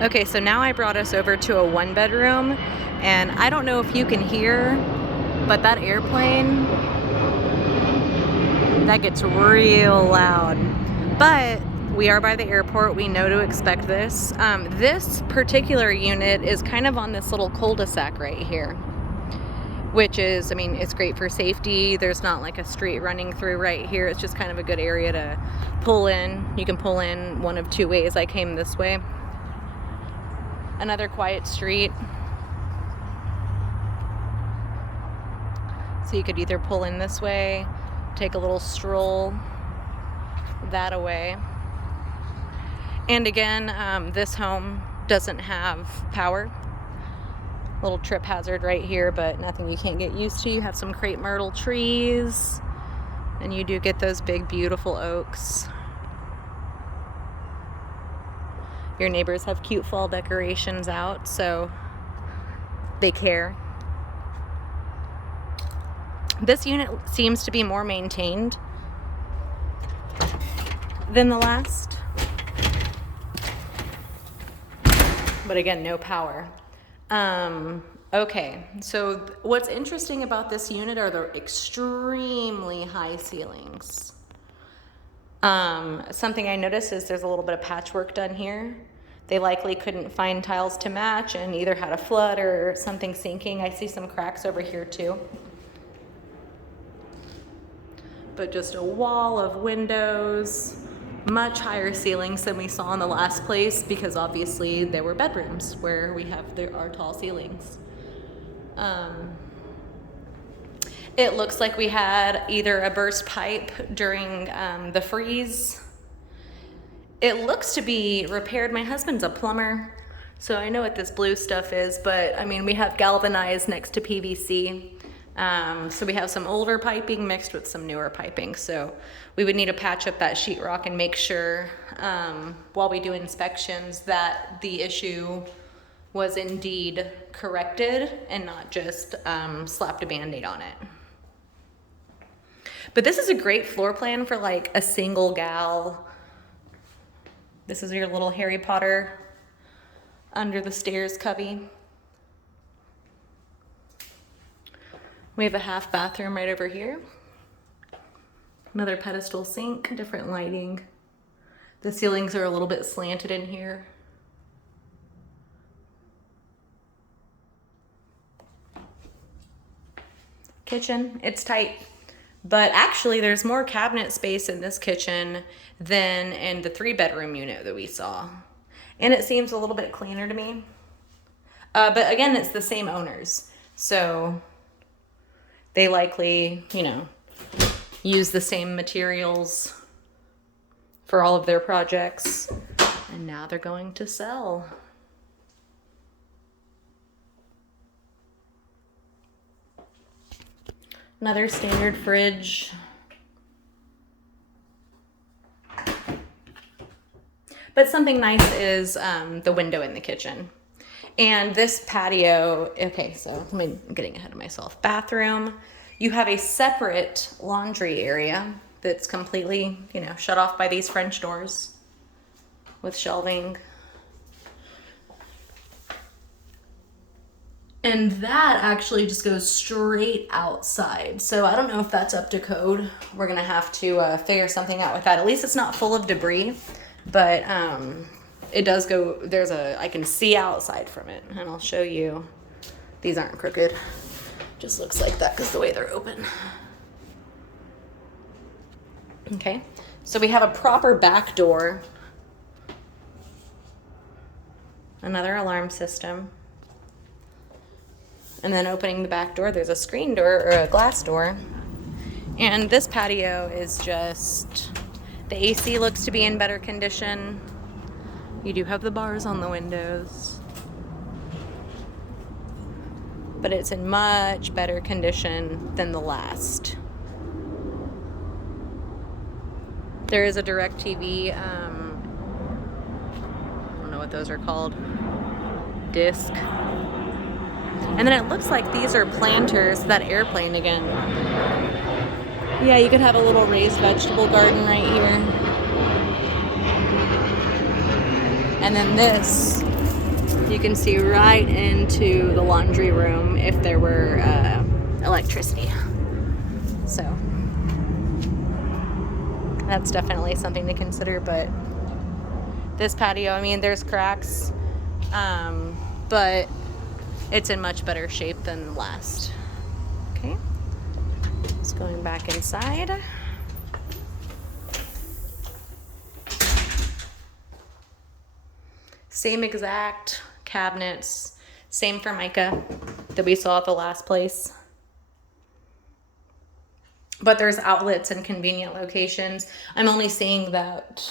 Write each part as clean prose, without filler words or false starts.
Okay, so now I brought us over to a one bedroom, and I don't know if you can hear, but that airplane, that gets real loud. But we are by the airport. We know to expect this. This particular unit is kind of on this little cul-de-sac right here, which is, I mean, it's great for safety. There's not like a street running through right here. It's just kind of a good area to pull in. You can pull in one of two ways. I came this way. Another quiet street. So you could either pull in this way, take a little stroll that away. And again, this home doesn't have power. Little trip hazard right here, but nothing you can't get used to. You have some crepe myrtle trees, and you do get those big, beautiful oaks. Your neighbors have cute fall decorations out, so they care. This unit seems to be more maintained than the last. But again, no power. Okay, so what's interesting about this unit are the extremely high ceilings. Something I noticed is there's a little bit of patchwork done here. They likely couldn't find tiles to match and either had a flood or something sinking. I see some cracks over here too. But just a wall of windows, much higher ceilings than we saw in the last place because obviously there were bedrooms where we have our tall ceilings. It looks like we had either a burst pipe during the freeze. It looks to be repaired. My husband's a plumber, so I know what this blue stuff is, but I mean, we have galvanized next to PVC. So we have some older piping mixed with some newer piping. So we would need to patch up that sheetrock and make sure while we do inspections that the issue was indeed corrected and not just slapped a Band-Aid on it. But this is a great floor plan for like a single gal. This is your little Harry Potter under the stairs cubby. We have a half bathroom right over here. Another pedestal sink, different lighting. The ceilings are a little bit slanted in here. Kitchen, it's tight. But actually there's more cabinet space in this kitchen than in the 3-bedroom unit that we saw. And it seems a little bit cleaner to me. But again, it's the same owners. So they likely, you know, use the same materials for all of their projects. And now they're going to sell. Another standard fridge. But something nice is the window in the kitchen. And this patio, okay, so I'm getting ahead of myself. Bathroom, you have a separate laundry area that's completely, you know, shut off by these French doors with shelving. And that actually just goes straight outside. So I don't know if that's up to code. We're gonna have to figure something out with that. At least it's not full of debris, but it does go, I can see outside from it, and I'll show you. These aren't crooked. Just looks like that because the way they're open. Okay, so we have a proper back door. Another alarm system. And then opening the back door, there's a screen door or a glass door. And this patio is just, the AC looks to be in better condition. You do have the bars on the windows. But it's in much better condition than the last. There is a DirecTV, I don't know what those are called, disc. And then it looks like these are planters, that airplane again. Yeah, you could have a little raised vegetable garden right here. And then this You can see right into the laundry room if there were electricity. So that's definitely something to consider. But this patio, I mean, there's cracks, but it's in much better shape than last. Okay, just going back inside. Same exact cabinets, same Formica that we saw at the last place. But there's outlets in convenient locations. I'm only seeing that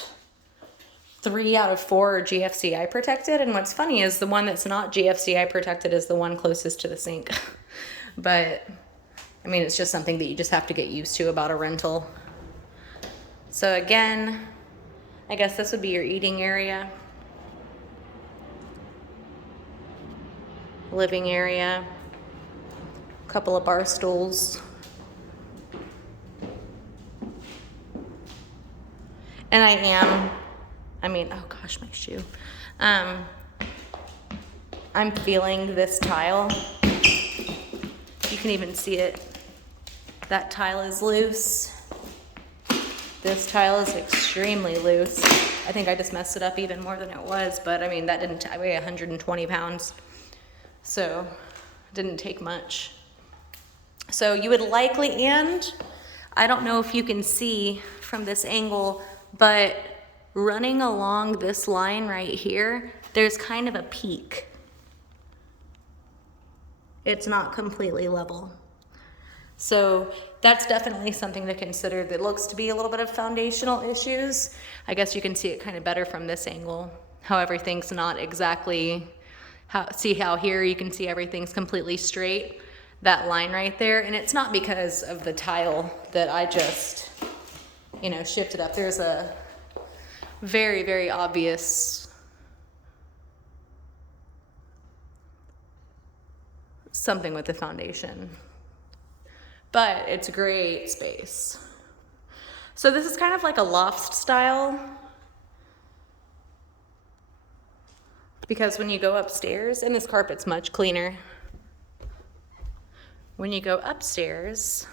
3 out of 4 are GFCI protected. And what's funny is the one that's not GFCI protected is the one closest to the sink. But, I mean, it's just something that you just have to get used to about a rental. So again, I guess this would be your eating area. Living area. A couple of bar stools. And oh gosh, my shoe. I'm feeling this tile. You can even see it. That tile is loose. This tile is extremely loose. I think I just messed it up even more than it was, but I mean, that didn't weigh 120 pounds. So, it didn't take much. So you would likely, and I don't know if you can see from this angle, but running along this line right here, there's kind of a peak. It's not completely level. So that's definitely something to consider. That looks to be a little bit of foundational issues. I guess you can see it kind of better from this angle, how everything's not exactly, see how here you can see everything's completely straight, that line right there. And it's not because of the tile that I just, shifted up. There's a very, very obvious something with the foundation. But it's a great space. So this is kind of like a loft style, because when you go upstairs, and this carpet's much cleaner, when you go upstairs,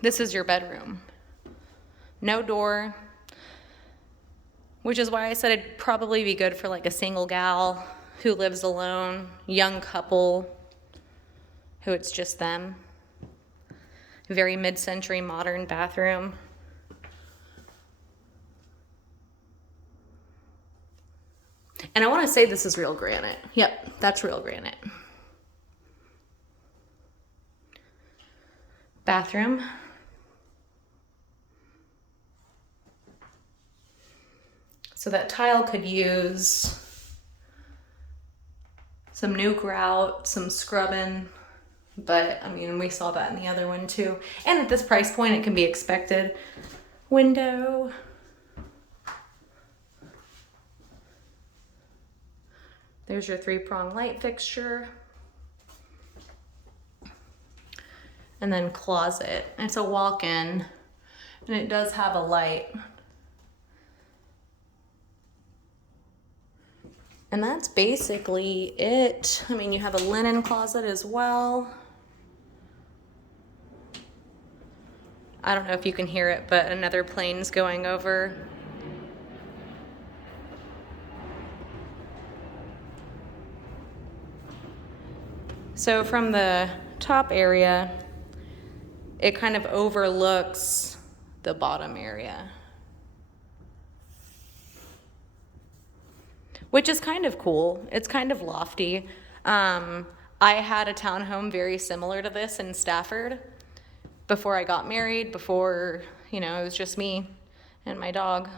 this is your bedroom. No door, which is why I said it'd probably be good for like a single gal who lives alone, young couple, who it's just them. Very mid-century modern bathroom. And I want to say this is real granite. Yep, that's real granite. Bathroom. So that tile could use some new grout, some scrubbing, but I mean, we saw that in the other one too. And at this price point, it can be expected. Window. There's your 3-prong light fixture. And then closet. It's a walk-in, and it does have a light. And that's basically it. I mean, you have a linen closet as well. I don't know if you can hear it, but another plane's going over. So from the top area, it kind of overlooks the bottom area, which is kind of cool. It's kind of lofty. I had a townhome very similar to this in Stafford before I got married, before, it was just me and my dog.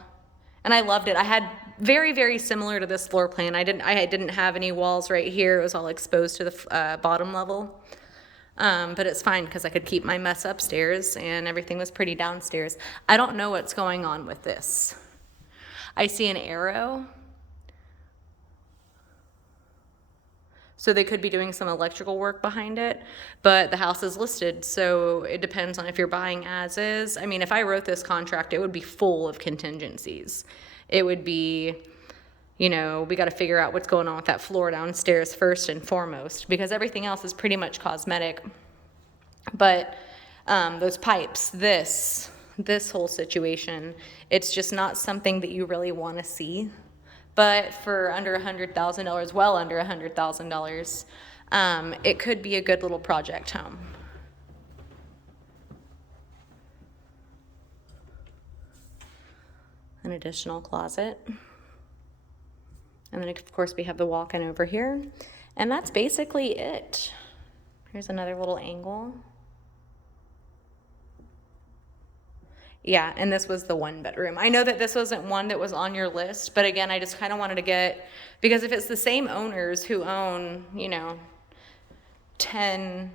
And I loved it. I had very, very similar to this floor plan. I didn't have any walls right here. It was all exposed to the bottom level. But it's fine because I could keep my mess upstairs and everything was pretty downstairs. I don't know what's going on with this. I see an arrow. So they could be doing some electrical work behind it, but the house is listed, so it depends on if you're buying as is. I mean, if I wrote this contract, it would be full of contingencies. It would be, you know, we got to figure out what's going on with that floor downstairs first and foremost, because everything else is pretty much cosmetic. But those pipes, this whole situation, it's just not something that you really want to see. But for under $100,000, well under $100,000, it could be a good little project home. An additional closet. And then of course we have the walk-in over here. And that's basically it. Here's another little angle. Yeah, and this was the 1 bedroom. I know that this wasn't one that was on your list, but again, I just kind of wanted to get, because if it's the same owners who own, you know, 7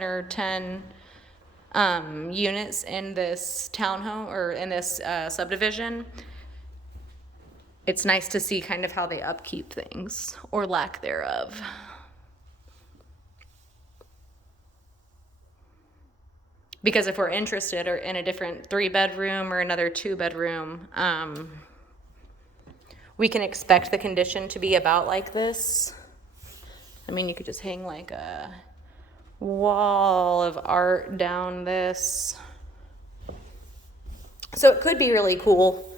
or 10 units in this townhome or in this subdivision, it's nice to see kind of how they upkeep things or lack thereof. Because if we're interested or in a different 3-bedroom or another 2-bedroom, we can expect the condition to be about like this. I mean, you could just hang like a wall of art down this. So it could be really cool.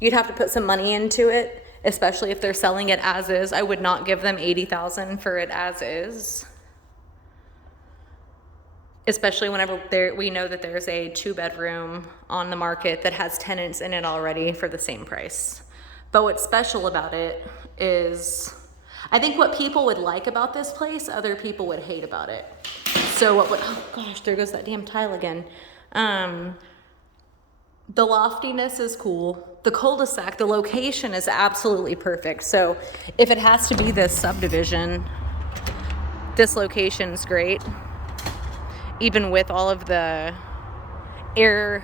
You'd have to put some money into it, especially if they're selling it as is. I would not give them $80,000 for it as is. Especially whenever we know that there's a 2-bedroom on the market that has tenants in it already for the same price. But what's special about it is, I think what people would like about this place, other people would hate about it. So oh gosh, there goes that damn tile again. The loftiness is cool. The cul-de-sac, the location is absolutely perfect. So if it has to be this subdivision, this location's great. Even with all of the air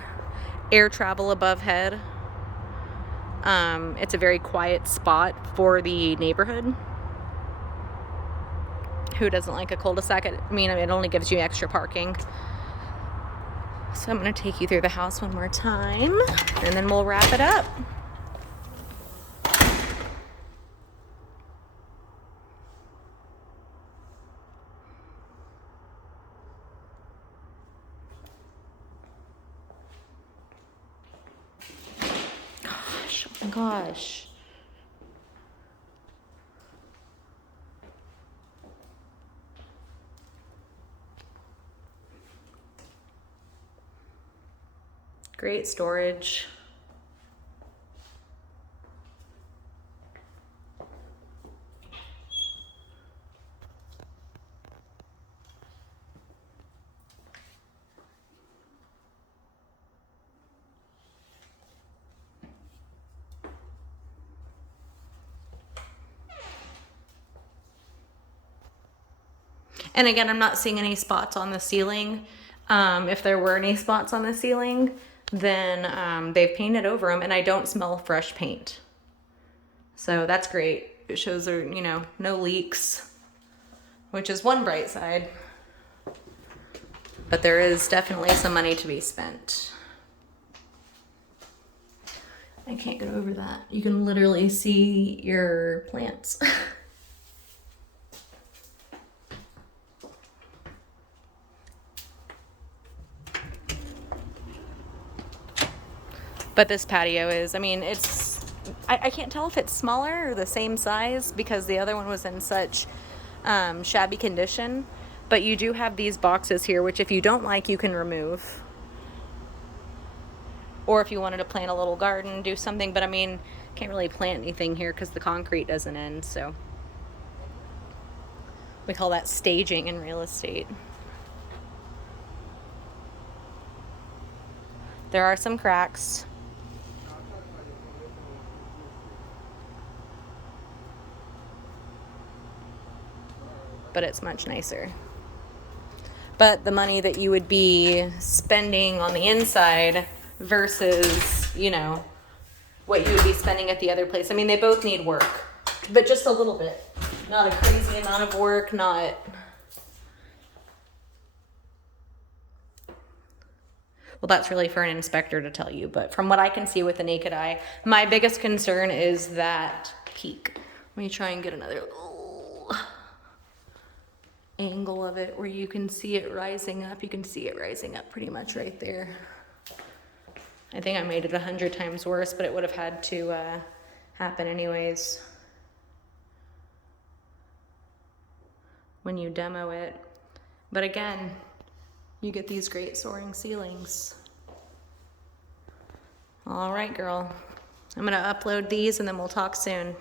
travel above head. It's a very quiet spot for the neighborhood. Who doesn't like a cul-de-sac? I mean, it only gives you extra parking. So I'm going to take you through the house one more time, and then we'll wrap it up. Gosh. Great storage. And again, I'm not seeing any spots on the ceiling. If there were any spots on the ceiling, then they've painted over them, and I don't smell fresh paint. So that's great. It shows there, you know, no leaks, which is one bright side. But there is definitely some money to be spent. I can't get over that. You can literally see your plants. But this patio is, I mean, I can't tell if it's smaller or the same size because the other one was in such shabby condition. But you do have these boxes here, which if you don't like, you can remove. Or if you wanted to plant a little garden, do something. But I mean, can't really plant anything here because the concrete doesn't end. So we call that staging in real estate. There are some cracks. But it's much nicer. But the money that you would be spending on the inside versus, you know, what you would be spending at the other place. I mean, they both need work, but just a little bit. Not a crazy amount of work, not... Well, that's really for an inspector to tell you, but from what I can see with the naked eye, my biggest concern is that peak. Let me try and get another angle of it where you can see it rising up. You can see it rising up pretty much right there. I think I made it 100 times worse, but it would have had to happen anyways when you demo it. But again, you get these great soaring ceilings. All right, girl. I'm gonna upload these and then we'll talk soon.